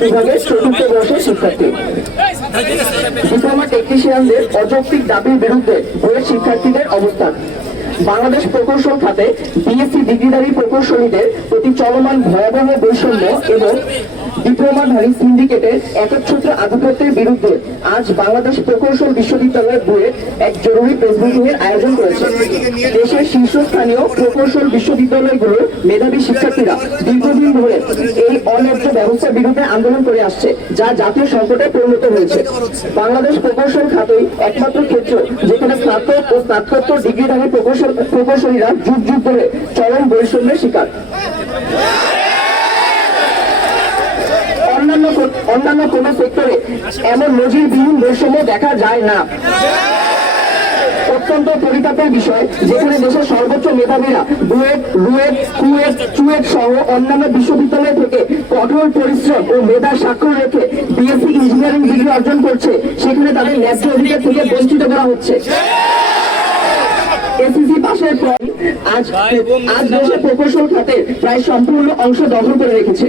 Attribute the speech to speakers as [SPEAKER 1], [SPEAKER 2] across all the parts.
[SPEAKER 1] বিভাগের চতুর্থ বর্ষের শিক্ষার্থী। ডিপ্লোমা টেকনিশিয়ানদের অযৌক্তিক দাবির বিরুদ্ধে বুয়েট শিক্ষার্থীদের অবস্থান। বাংলাদেশ প্রকৌশল খাতে বিএসসি ডিগ্রিধারী প্রকৌশলীদের প্রতি চলমান ভয়াবহ বৈষম্য এবং ডিপ্লোমাধারী সিন্ডিকেটের একচ্ছত্র আধিপত্যের বিরুদ্ধে আজ বাংলাদেশ প্রকৌশল বিশ্ববিদ্যালয় বুয়েট এক জরুরি প্রেস মিটিং এর আয়োজন করেছে। দেশের শীর্ষস্থানীয় প্রকৌশল বিশ্ববিদ্যালয়গুলোর মেধাবী শিক্ষার্থীরা দীর্ঘদিন ধরে এই অন্যায্য ব্যবস্থার বিরুদ্ধে আন্দোলন করে আসছে, যা জাতীয় সংকটে পরিণত হয়েছে। বাংলাদেশ প্রকৌশল খাতই একমাত্র ক্ষেত্র যেখানে স্নাতক ও স্নাতকোত্তর ডিগ্রিধারী প্রকৌশল প্রকৌশলীরা যুগ যুগ ধরে চরম বৈষম্যের শিকার। অন্যান্য কোন সেক্টরে এমন নজিরবিহীন বৈষম্য দেখা যায় না। অত্যন্ত পরিতাপের বিষয়, যেখানে দেশের সর্বোচ্চ মেধাবীরা বুয়েট রুয়েট কুয়েট, চুয়েট সহ অন্যান্য বিশ্ববিদ্যালয় থেকে কঠোর পরিশ্রম ও মেধা স্বাক্ষর রেখে বিএসসি ইঞ্জিনিয়ারিং ডিগ্রি অর্জন করছে, সেখানে তাদের ন্যায্য অধিকার থেকে বঞ্চিত করা হচ্ছে। এসএসসি পাশের পর আজ আজ দেশের প্রকৌশল খাতে প্রায় সম্পূর্ণ অংশ দখল করে রেখেছে।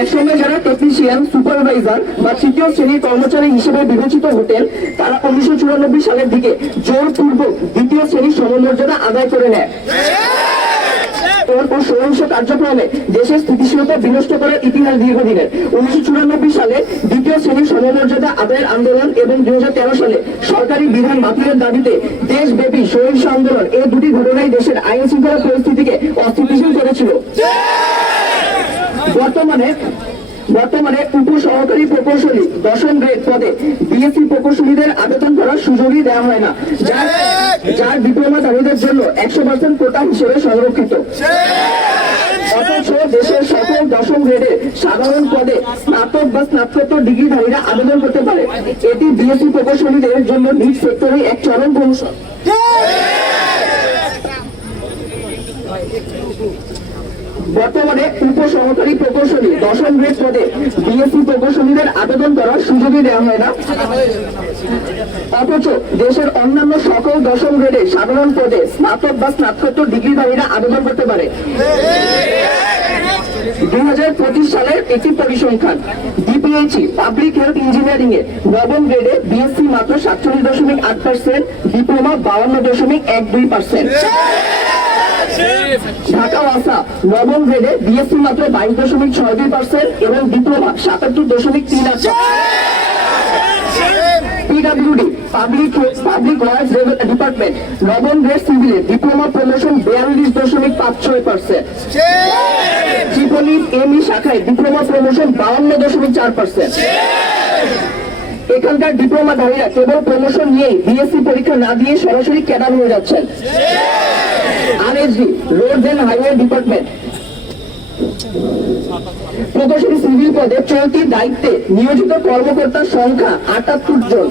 [SPEAKER 1] একসময় যারা টেকনিশিয়ান সুপারভাইজার বা তৃতীয় শ্রেণির কর্মচারী হিসেবে বিবেচিত হতেন তারা উনিশশো চুরানব্বই সালের দিকে জোরপূর্বক দ্বিতীয় শ্রেণির সমমর্যাদা আদায় করে নেয়। কার্যক্রমে দেশের স্থিতিশীলতা বিনষ্ট করার ইতিহাস দীর্ঘদিনের। উনিশশো চুরানব্বই সালে দ্বিতীয় শ্রেণির আন্দোলন এবং দু হাজার তেরো সালে সরকারি বিধান দাবিতে সহিংস আন্দোলন এই দুটি ঘটনাই দেশের আইন শৃঙ্খলা পরিস্থিতিকে অস্থিতিশীল করেছিল। বর্তমানে বর্তমানে উপ সহকারী প্রকৌশলী দশম গ্রেড পদে বিএসসি প্রকৌশলীদের আবেদন করার সুযোগই দেওয়া হয় না। যার যার ডিপ্লোমাধারীদের জন্য একশো পার্সেন্ট কোটা হিসেবে সংরক্ষিত। অথচ দেশের সকল দশম গ্রেডে সাধারণ পদে স্নাতক বা স্নাতকোত্তর ডিগ্রিধারীরা আবেদন করতে পারে। এটি বিএসসি প্রকৌশলীদের জন্য নিজ সেক্টরে এক চরম কৌশল। বর্তমানে উপ সহকারী প্রকৌশলী দশম গ্রেড পদে বিএসসি প্রকৌশলীদের আবেদন করার সুযোগই দেওয়া হয় না। অথচ দেশের অন্যান্য সকল দশম গ্রেডে সাধারণ পদে স্নাতক বা স্নাতকোত্তর ডিগ্রিধারীরা আবেদন করতে পারে। দুই হাজার পঁচিশ সালের একটি পরিসংখ্যান ডিপিএইচি পাবলিক হেলথ ইঞ্জিনিয়ারিং এ নবম গ্রেডে বিএসসি মাত্র সাতচল্লিশ দশমিক আট পার্সেন্ট, ডিপ্লোমা বাউন্ন দশমিক এক দুই পার্সেন্ট। ঢাকা ওয়াসা নবম গ্রেডে বিএসসি মাত্র বাইশ দশমিক ছয় দুই পার্সেন্ট এবং ডিপ্লোমা সাতাত্তর দশমিক তিন আট PWD public public works department নবম গ্রেড সিভিলে ডিপ্লোমা প্রমোশন বিয়াল্লিশ দশমিক পাঁচ ছয় পার্সেন্ট ত্রিপলি এমই শাখায় ডিপ্লোমা প্রমোশন বাউন্ন দশমিক চার পার্সেন্ট এখানকার ডিপ্লোমাধারীরা কেবল প্রমোশন নিয়েই বিএসসি পরীক্ষা না দিয়ে সরাসরি ক্যাডার হয়ে যাচ্ছেন। RSD road and highway department প্রকৌশলী সিভিল পদে চলতি দায়িত্বে নিয়োজিত কর্মকর্তার সংখ্যা আটাত্তর জন।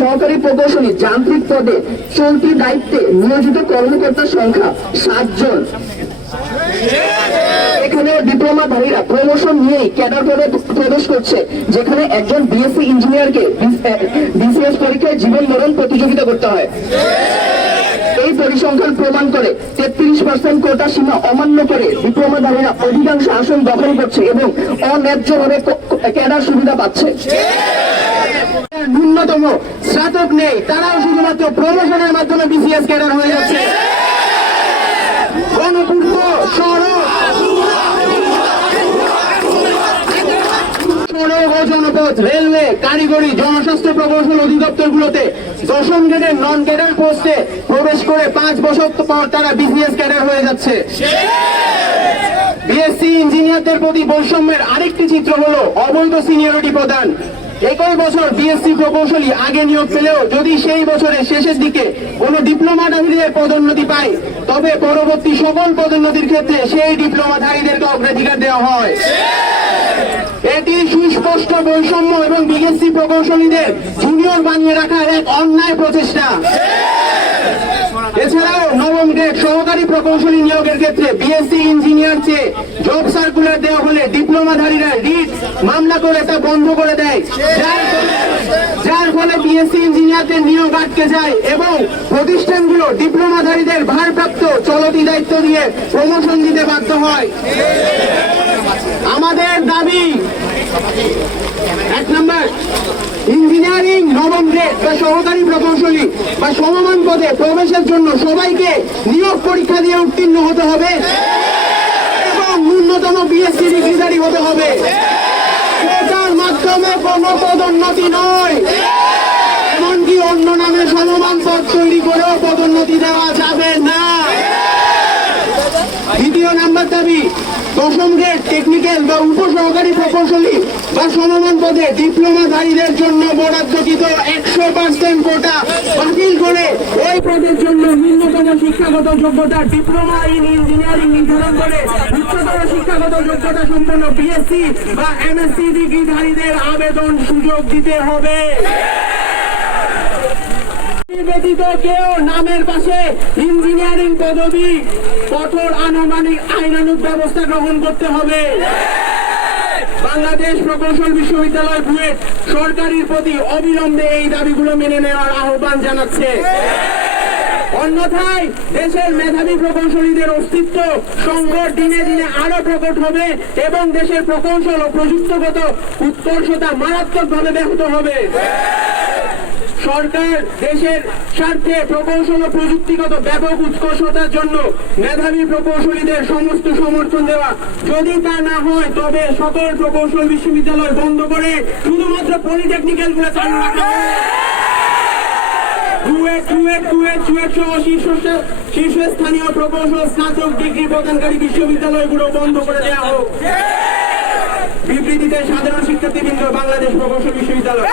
[SPEAKER 1] সহকারী প্রকৌশলী যান্ত্রিক পদে চলতি দায়িত্বে নিয়োজিত কর্মকর্তার সংখ্যা সাত জন। এখানে ডিপ্লোমাধারীরা প্রমোশন নিয়েই ক্যাডার পদে প্রবেশ করছে, যেখানে একজন বিএসসি ইঞ্জিনিয়ারকে বিসিএস পরীক্ষায় জীবন মরণ প্রতিযোগিতা করতে হয়। এই পরিসংখ্যান প্রমাণ করে তেত্রিশ পার্সেন্ট কোটা সীমা অমান্য করে ডিপ্লোমাধারীরা অধিকাংশ আসন দখল করছে এবং অন্যায্যভাবে ভাবে ক্যাডার সুবিধা পাচ্ছে। ন্যূনতম স্নাতক নেই, তারাও শুধুমাত্র প্রমোশনের মাধ্যমে বিসিএস ক্যাডার হয়ে যাচ্ছে। গণপূর্ত সড়ক ও জনপথ রেলওয়ে, কারিগরি, জনস্বাস্থ্য প্রকৌশল দশম গ্রেডের নন ক্যাডার পোস্টে প্রবেশ করে পাঁচ বছর পর তারা ক্যাডার হয়ে যাচ্ছে। বিএসসি ইঞ্জিনিয়ারদের প্রতি বৈষম্যের আরেকটি চিত্র হলো অবৈধ সিনিয়রিটি প্রদান। একই বছর বিএসসি প্রকৌশলী আগে নিয়োগ পেলেও যদি সেই বছরের শেষের দিকে কোনো ডিপ্লোমাধারীদের পদোন্নতি পায় তবে পরবর্তী সকল পদোন্নতির ক্ষেত্রে সেই ডিপ্লোমাধারীদেরকে অগ্রাধিকার দেওয়া হয়। এটি সুস্পষ্ট বৈষম্য এবং বিএসসি প্রকৌশলীদের জুনিয়র বানিয়ে রাখার এক অন্যায় প্রচেষ্টা। এছাড়াও নবম গ্রেড সহকারী প্রকৌশলী নিয়োগের ক্ষেত্রে বিএসসি ইঞ্জিনিয়ার চেয়ে জব সার্কুলার দেওয়া হলে ডিপ্লোমাধারীরা রিট মামলা করে তা বন্ধ করে দেয়। যার ফলে- বিএসসি ইঞ্জিনিয়ারদের নিয়োগ আটকে যায় এবং প্রতিষ্ঠানগুলো ডিপ্লোমাধারীদের ভারপ্রাপ্ত চলতি দায়িত্ব দিয়ে প্রমোশন দিতে বাধ্য হয়।
[SPEAKER 2] আমাদের দাবি এক নম্বর ইঞ্জিনিয়ারিং নবম গ্রেড বা সহকারী প্রকৌশলী বা সমমান পদে প্রবেশের জন্য সবাইকে নিয়োগ পরীক্ষা দিয়ে উত্তীর্ণ হতে হবে এবং ন্যূনতম বিএসসি ডিগ্রিধারী হতে হবে। এটার মাধ্যমে কোনো পদোন্নতি নয়। এমনকি অন্য নামে সমমান পদ তৈরি করেও পদোন্নতি দেওয়া যাবে না দ্বিতীয় নাম্বার দশম টেকনিক্যাল বা উপসহকারী প্রকৌশলী বা সমমান পদে ডিপ্লোমাধারীদের জন্য বরাদ্দকৃত একশো পার্সেন্ট কোটা বাতিল করে ওই পদের জন্য নিম্নতম শিক্ষাগত যোগ্যতা ডিপ্লোমা ইন ইঞ্জিনিয়ারিং নির্ধারণ করে উচ্চতর শিক্ষাগত যোগ্যতা সম্পন্ন বিএসসি বা এমএসসি ডিগ্রিধারীদের আবেদন সুযোগ দিতে হবে। ব্যতীত কেউ নামের পাশে ইঞ্জিনিয়ারিং পদবি, কঠোর আনুমানিক আইনানুক ব্যবস্থা গ্রহণ করতে হবে। বাংলাদেশ প্রকৌশল বিশ্ববিদ্যালয় বুয়েট সরকারের প্রতি অবিলম্বে এই দাবিগুলো মেনে নেওয়ার আহ্বান জানাচ্ছে। অন্যথায় দেশের মেধাবী প্রকৌশলীদের অস্তিত্ব সংকট দিনে দিনে আরও প্রকট হবে এবং দেশের প্রকৌশল ও প্রযুক্তিগত উৎকর্ষতা মারাত্মকভাবে ব্যাহত হবে। সরকার দেশের স্বার্থে প্রকৌশল ও প্রযুক্তিগত ব্যাপক উৎকর্ষতার জন্য মেধাবী প্রকৌশলীদের সমস্ত সমর্থন দেওয়া। যদি তা না হয়, তবে সকল প্রকৌশল বিশ্ববিদ্যালয় বন্ধ করে শুধুমাত্র পলিটেকনিক্যালগুলো চালু রাখা শীর্ষস্থানীয় প্রকৌশল স্নাতক ডিগ্রি প্রদানকারী বিশ্ববিদ্যালয়গুলো বন্ধ করে দেওয়া হোক। বিবৃতিতে সাধারণ শিক্ষার্থীবৃন্দ, বাংলাদেশ প্রকৌশল বিশ্ববিদ্যালয়।